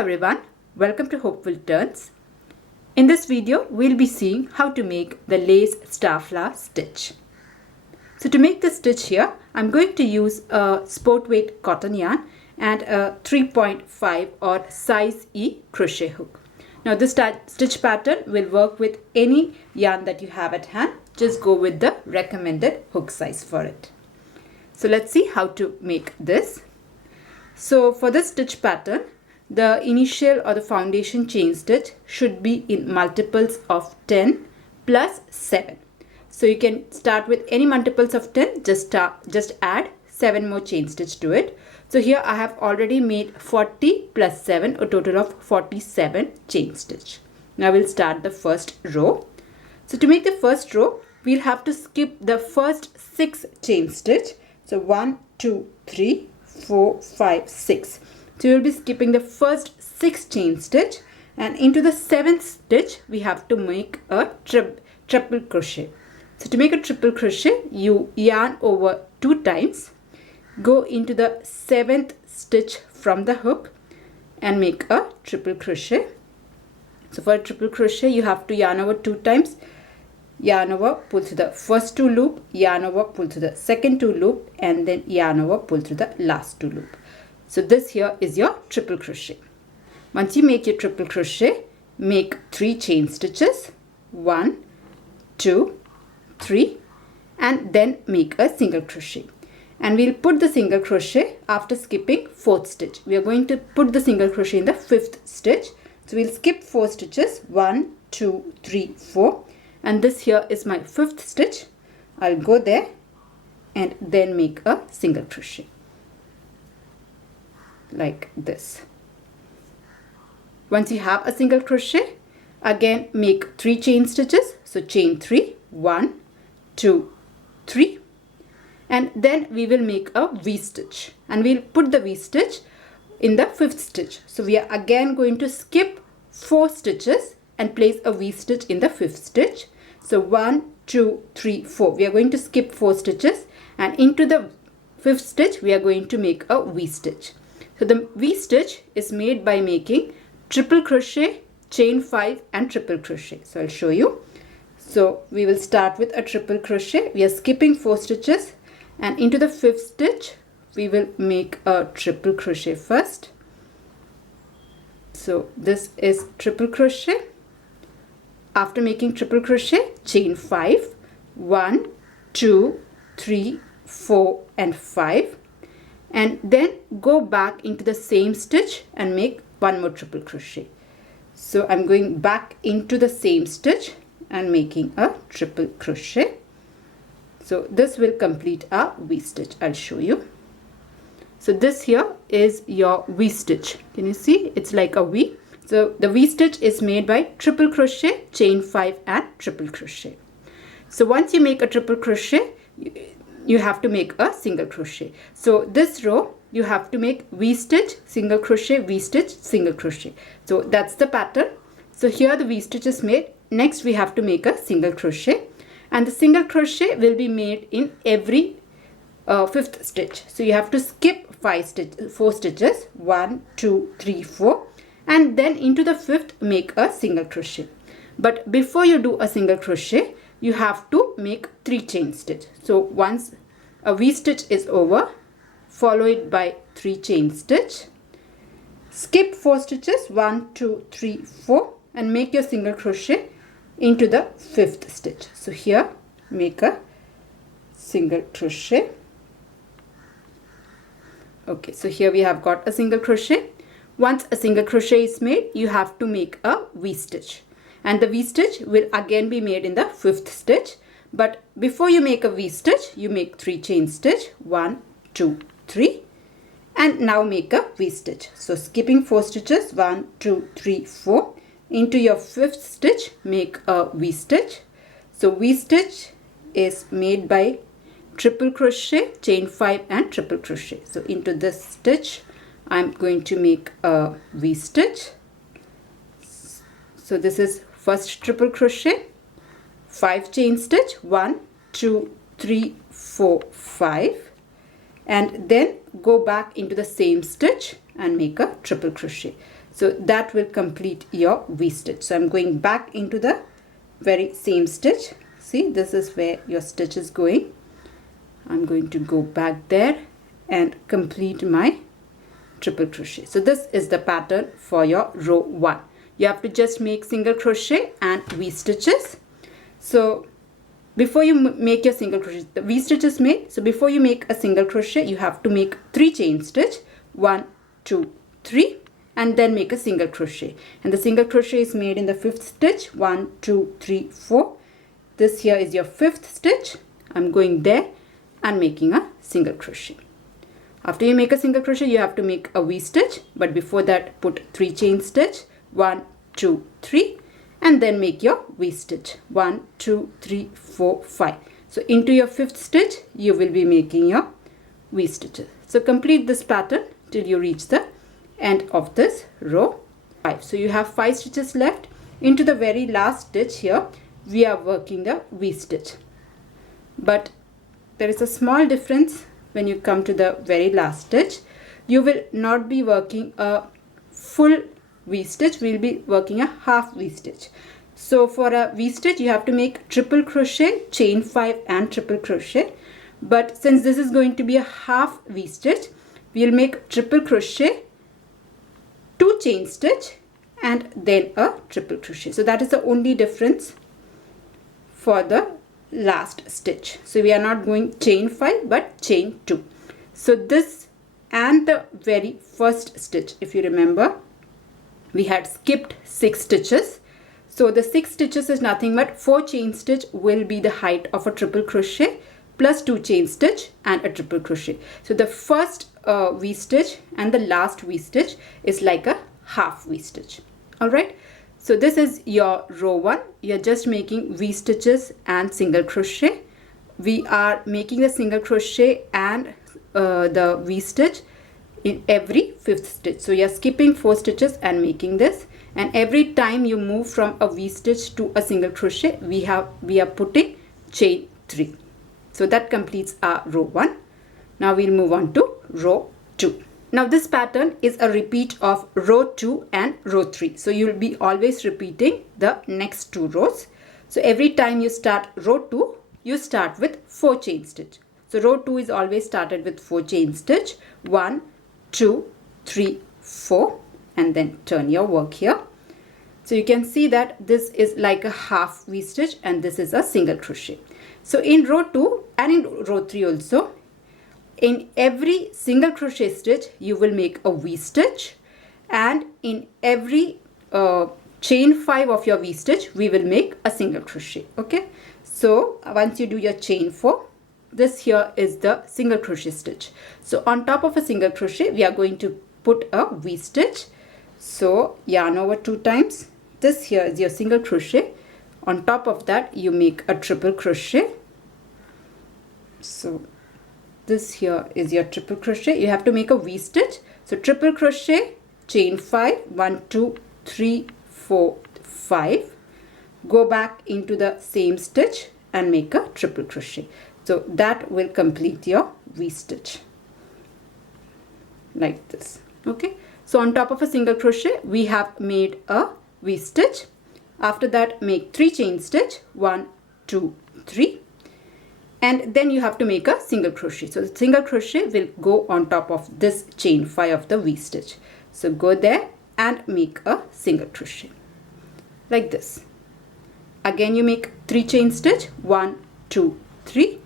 everyone, welcome to Hopeful Turns. In this video, we'll be seeing how to make the lace starflower stitch. So to make this stitch here, I'm going to use a sport weight cotton yarn and a 3.5 or size E crochet hook. Now this stitch pattern will work with any yarn that you have at hand. Just go with the recommended hook size for it. So let's see how to make this. So for this stitch pattern, the initial or the foundation chain stitch should be in multiples of 10 plus 7. So you can start with any multiples of 10, just add 7 more chain stitch to it. So here I have already made 40 plus 7, a total of 47 chain stitch. Now we'll start the first row. So to make the first row, we'll have to skip the first 6 chain stitch. So 1, 2, 3, 4, 5, 6. So you'll be skipping the first 6 chain stitch, and into the 7th stitch we have to make a triple crochet. So to make a triple crochet, you yarn over 2 times, go into the 7th stitch from the hook and make a triple crochet. So for a triple crochet, you have to yarn over 2 times, yarn over, pull through the first 2 loop, yarn over, pull through the second 2 loop, and then yarn over, pull through the last 2 loop. So this here is your triple crochet. Once you make your triple crochet, make 3 chain stitches, 1, 2, 3, and then make a single crochet. And we'll put the single crochet after skipping 4th stitch. We are going to put the single crochet in the 5th stitch. So we'll skip 4 stitches, 1, 2, 3, 4, and this here is my 5th stitch. I'll go there and then make a single crochet like this. Once you have a single crochet, again make 3 chain stitches. So chain 3, 1, 2, 3, and then we will make a V stitch, and we'll put the V stitch in the 5th stitch. So we are again going to skip 4 stitches and place a V stitch in the 5th stitch. So 1, 2, 3, 4. We are going to skip 4 stitches, and into the 5th stitch we are going to make a V stitch. So the V stitch is made by making triple crochet, chain 5 and triple crochet. So I'll show you. So we will start with a triple crochet. We are skipping 4 stitches, and into the 5th stitch we will make a triple crochet first. So this is triple crochet. After making triple crochet, chain 5, 1, 2, 3, 4 and 5, and then go back into the same stitch and make 1 more triple crochet. So I'm going back into the same stitch and making a triple crochet. So this will complete our V stitch. I'll show you. So this here is your V stitch. Can you see? It's like a V. So the V stitch is made by triple crochet, chain 5 and triple crochet. So once you make a triple crochet, you have to make a single crochet. So this row you have to make V stitch, single crochet, V stitch, single crochet. So that's the pattern. So here the V stitch is made. Next we have to make a single crochet, and the single crochet will be made in every 5th stitch. So you have to skip 4 stitches, 1, 2, 3, 4, and then into the 5th make a single crochet. But before you do a single crochet, you have to make 3 chain stitch. So once a V stitch is over, follow it by 3 chain stitch, skip 4 stitches, 1, 2, 3, 4, and make your single crochet into the 5th stitch. So here make a single crochet. Okay, so here we have got a single crochet. Once a single crochet is made, you have to make a V stitch, and the V stitch will again be made in the 5th stitch. But before you make a V stitch, you make 3 chain stitch, 1, 2, 3, and now make a V stitch. So skipping 4 stitches, 1, 2, 3, 4, into your 5th stitch make a V stitch. So V stitch is made by triple crochet, chain 5 and triple crochet. So into this stitch I'm going to make a V stitch. So this is first triple crochet, 5 chain stitch, 1, 2, 3, 4, 5, and then go back into the same stitch and make a triple crochet. So that will complete your V-stitch. So I'm going back into the very same stitch. See, this is where your stitch is going. I'm going to go back there and complete my triple crochet. So this is the pattern for your row 1. You have to just make single crochet and V-stitches. So before you make your single crochet, the V-stitch is made. So before you make a single crochet, you have to make 3 chain stitch, 1, 2, 3, and then make a single crochet. And the single crochet is made in the 5th stitch, 1, 2, 3, 4. This here is your 5th stitch. I'm going there and making a single crochet. After you make a single crochet, you have to make a V-stitch, but before that put 3 chain stitch, 1, 2, 3, and then make your V-stitch, 1, 2, 3, 4, 5. So into your 5th stitch, you will be making your V-stitches. So complete this pattern till you reach the end of this row 5. So you have 5 stitches left. Into the very last stitch here, we are working the V-stitch. But there is a small difference when you come to the very last stitch. You will not be working a full V-stitch, we will be working a half V-stitch. So for a V-stitch, you have to make triple crochet, chain 5 and triple crochet. But since this is going to be a half V-stitch, we will make triple crochet, 2 chain stitch, and then a triple crochet. So that is the only difference for the last stitch. So we are not going chain 5 but chain 2. So this and the very first stitch, if you remember, we had skipped 6 stitches. So the 6 stitches is nothing but 4 chain stitch will be the height of a triple crochet plus 2 chain stitch and a triple crochet. So the first V-stitch and the last V-stitch is like a half V-stitch. Alright, so this is your row 1. You're just making V-stitches and single crochet. We are making the single crochet and the V-stitch in every 5th stitch. So you're skipping 4 stitches and making this, and every time you move from a V-stitch to a single crochet, we are putting chain 3. So that completes our row 1. Now we'll move on to row 2. Now this pattern is a repeat of row 2 and row 3. So you'll be always repeating the next 2 rows. So every time you start row 2, you start with 4 chain stitch. So row 2 is always started with 4 chain stitch, 1, 2, 3, 4, and then turn your work here. So you can see that this is like a half V-stitch and this is a single crochet. So in row 2 and in row 3 also, in every single crochet stitch you will make a V-stitch, and in every chain 5 of your V-stitch we will make a single crochet. Okay, so once you do your chain 4, this here is the single crochet stitch. So on top of a single crochet we are going to put a V-stitch. So yarn over 2 times. This here is your single crochet. On top of that you make a triple crochet. So this here is your triple crochet. You have to make a V-stitch. So triple crochet, chain 5, 1, 2, 3, 4, 5. Go back into the same stitch and make a triple crochet. So that will complete your V-stitch like this. Okay, so on top of a single crochet we have made a V-stitch. After that make 3 chain stitch, 1, 2, 3, and then you have to make a single crochet. So the single crochet will go on top of this chain 5 of the V-stitch. So go there and make a single crochet like this. Again you make 3 chain stitch, 1, 2, 3,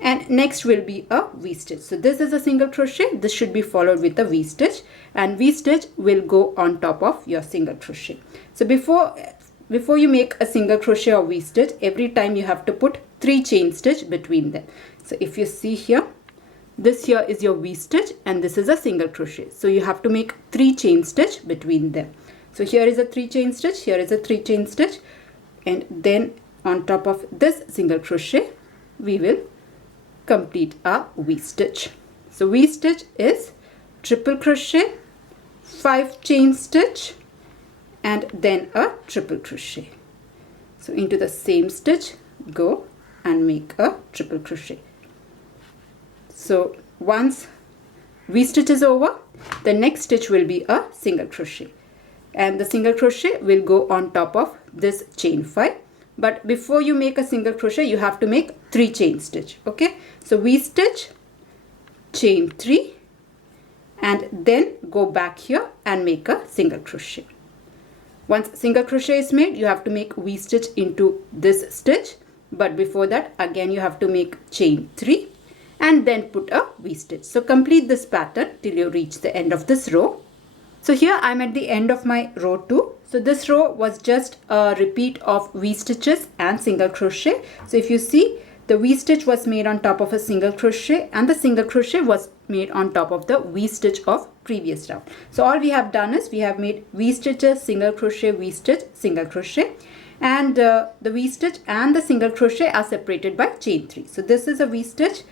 and next will be a V-stitch. So this is a single crochet. This should be followed with a V-stitch, and V-stitch will go on top of your single crochet. So before you make a single crochet or V-stitch, every time you have to put 3 chain stitch between them. So if you see here, this here is your V-stitch and this is a single crochet. So you have to make 3 chain stitch between them. So here is a 3 chain stitch, here is a 3 chain stitch, and then on top of this single crochet we will complete a V-stitch. So V-stitch is triple crochet, 5 chain stitch, and then a triple crochet. So into the same stitch go and make a triple crochet. So once V-stitch is over, the next stitch will be a single crochet, and the single crochet will go on top of this chain 5. But before you make a single crochet, you have to make 3 chain stitch. Okay, so V-stitch, chain 3, and then go back here and make a single crochet. Once single crochet is made, you have to make V-stitch into this stitch, but before that again you have to make chain 3 and then put a V-stitch. So complete this pattern till you reach the end of this row. So here I'm at the end of my row 2. So this row was just a repeat of V-stitches and single crochet. So if you see, the V-stitch was made on top of a single crochet and the single crochet was made on top of the V-stitch of previous round. So all we have done is we have made V-stitches, single crochet, V-stitch, single crochet, and the V-stitch and the single crochet are separated by chain 3. So this is a V-stitch,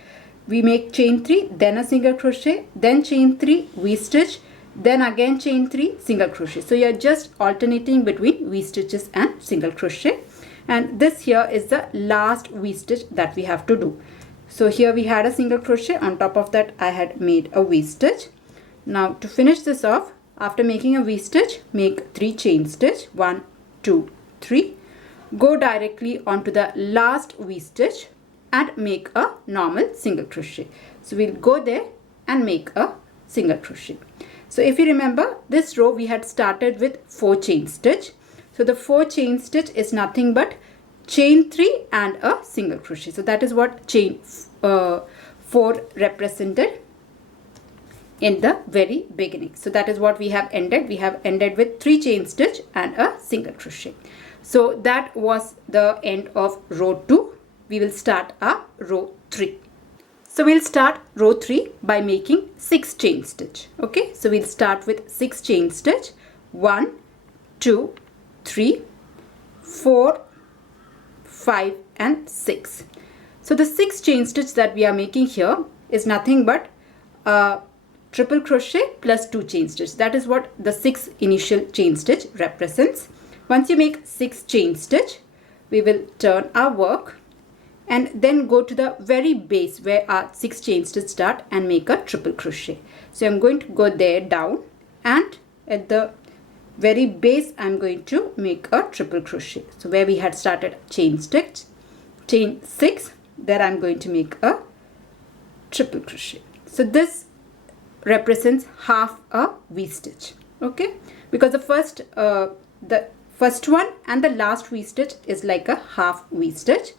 we make chain 3, then a single crochet, then chain 3, V-stitch, then again chain 3, single crochet. So you are just alternating between V-stitches and single crochet. And this here is the last V-stitch that we have to do. So here we had a single crochet, on top of that I had made a V-stitch. Now to finish this off, after making a V-stitch, make 3 chain stitch, 1, 2, 3. Go directly onto the last V-stitch and make a normal single crochet. So we'll go there and make a single crochet. So if you remember, this row we had started with 4 chain stitch. So the 4 chain stitch is nothing but chain 3 and a single crochet. So that is what chain 4 represented in the very beginning. So that is what we have ended. We have ended with 3 chain stitch and a single crochet. So that was the end of row 2. We will start our row 3. So we'll start row 3 by making 6 chain stitch. Okay, so we'll start with 6 chain stitch, 1, 2, 3, 4, 5 and 6. So the 6 chain stitch that we are making here is nothing but triple crochet plus 2 chain stitch. That is what the 6 initial chain stitch represents. Once you make 6 chain stitch, we will turn our work and then go to the very base where our 6 chain stitch start and make a triple crochet. So I'm going to go there down, and at the very base I'm going to make a triple crochet. So where we had started chain stitch, chain 6, there I'm going to make a triple crochet. So this represents half a V-stitch. Okay, because the first one and the last V-stitch is like a half V-stitch.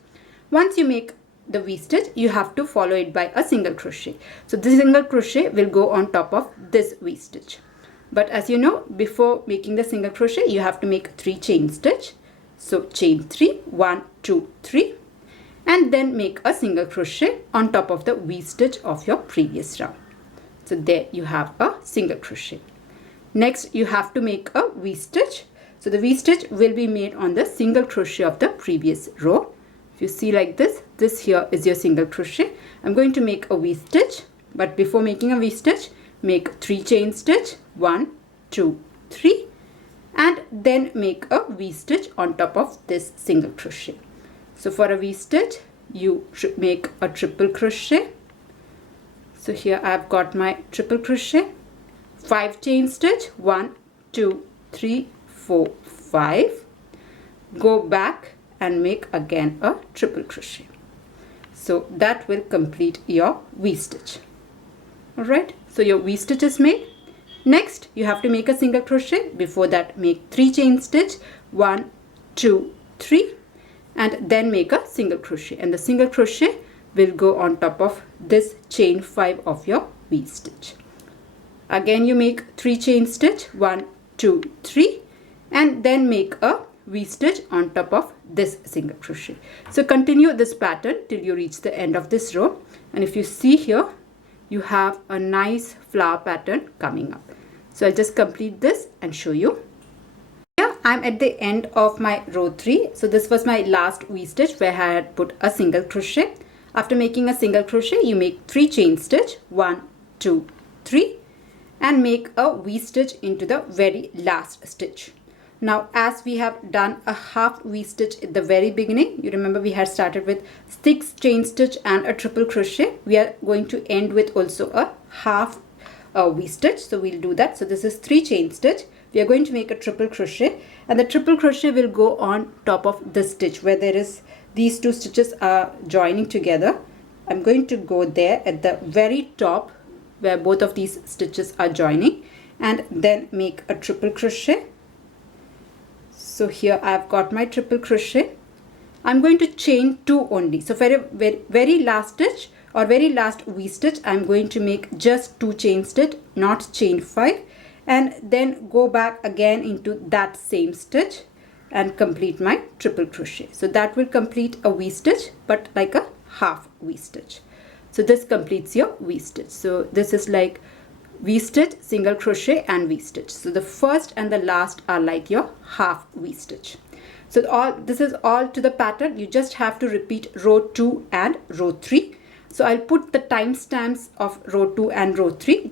Once you make the V-stitch, you have to follow it by a single crochet. So this single crochet will go on top of this V-stitch. But as you know, before making the single crochet, you have to make 3 chain stitch. So chain 3, 1, 2, 3, and then make a single crochet on top of the V-stitch of your previous round. So there you have a single crochet. Next, you have to make a V-stitch. So the V-stitch will be made on the single crochet of the previous row. If you see like this, this here is your single crochet. I'm going to make a V-stitch, but before making a V-stitch, make 3 chain stitch, 1, 2, 3, and then make a V-stitch on top of this single crochet. So for a V-stitch, you should make a triple crochet. So here I've got my triple crochet, 5 chain stitch, 1, 2, 3, 4, 5. Go back and make again a triple crochet. So that will complete your V-stitch. Alright, so your V-stitch is made. Next, you have to make a single crochet. Before that, make 3 chain stitch, 1, 2, 3, and then make a single crochet. And the single crochet will go on top of this chain 5 of your V-stitch. Again, you make 3 chain stitch, 1, 2, 3, and then make a V-stitch on top of this single crochet. So continue this pattern till you reach the end of this row. And if you see here, you have a nice flower pattern coming up. So I'll just complete this and show you. Here I'm at the end of my row 3. So this was my last V-stitch where I had put a single crochet. After making a single crochet, you make 3 chain stitch, 1, 2, 3, and make a V-stitch into the very last stitch. Now, as we have done a half V-stitch at the very beginning, you remember we had started with 6 chain stitch and a triple crochet. We are going to end with also a half a V-stitch. So we'll do that. So this is 3 chain stitch. We are going to make a triple crochet, and the triple crochet will go on top of this stitch where there is these 2 stitches are joining together. I'm going to go there at the very top where both of these stitches are joining, and then make a triple crochet. So here I've got my triple crochet. I'm going to chain 2 only. So for a very last stitch or very last V-stitch, I'm going to make just 2 chain stitch, not chain 5, and then go back again into that same stitch and complete my triple crochet. So that will complete a V-stitch, but like a half V-stitch. So this completes your V-stitch. So this is like V-stitch, single crochet and V-stitch. So the first and the last are like your half V-stitch. So this is all to the pattern. You just have to repeat row 2 and row 3. So I'll put the timestamps of row 2 and row 3.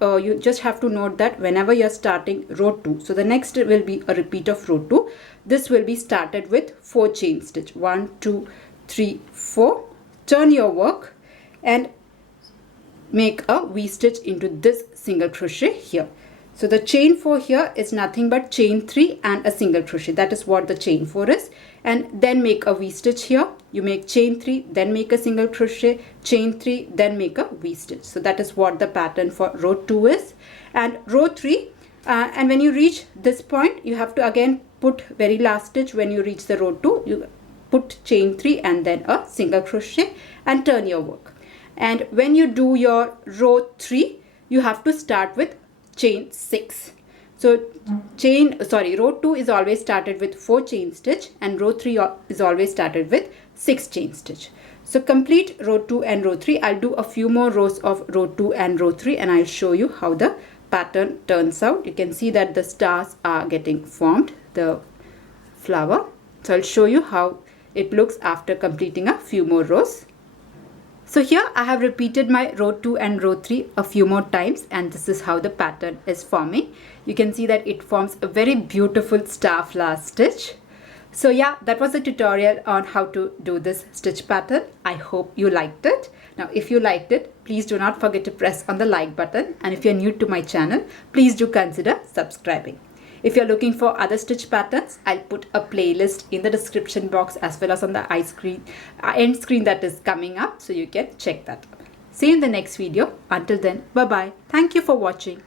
You just have to note that whenever you're starting row 2, so the next will be a repeat of row 2. This will be started with 4 chain stitch. 1, 2, 3, 4. Turn your work and make a V-stitch into this single crochet here. So the chain 4 here is nothing but chain 3 and a single crochet. That is what the chain 4 is. And then make a V-stitch here. You make chain 3, then make a single crochet, chain 3, then make a V-stitch. So that is what the pattern for row 2 is. And row 3, and when you reach this point, you have to again put very last stitch. When you reach the row 2, you put chain 3 and then a single crochet and turn your work. And when you do your row 3, you have to start with chain 6. So row 2 is always started with 4 chain stitch, and row 3 is always started with 6 chain stitch. So complete row 2 and row 3. I'll do a few more rows of row 2 and row 3, and I'll show you how the pattern turns out. You can see that the stars are getting formed, the flower. So I'll show you how it looks after completing a few more rows. So here I have repeated my row 2 and row 3 a few more times, and this is how the pattern is forming. You can see that it forms a very beautiful star flower stitch. So yeah, that was the tutorial on how to do this stitch pattern. I hope you liked it. Now if you liked it, please do not forget to press on the like button, and if you're new to my channel, please do consider subscribing. If you're looking for other stitch patterns, I'll put a playlist in the description box as well as on the end screen that is coming up, so you can check that. See you in the next video. Until then, bye bye. Thank you for watching.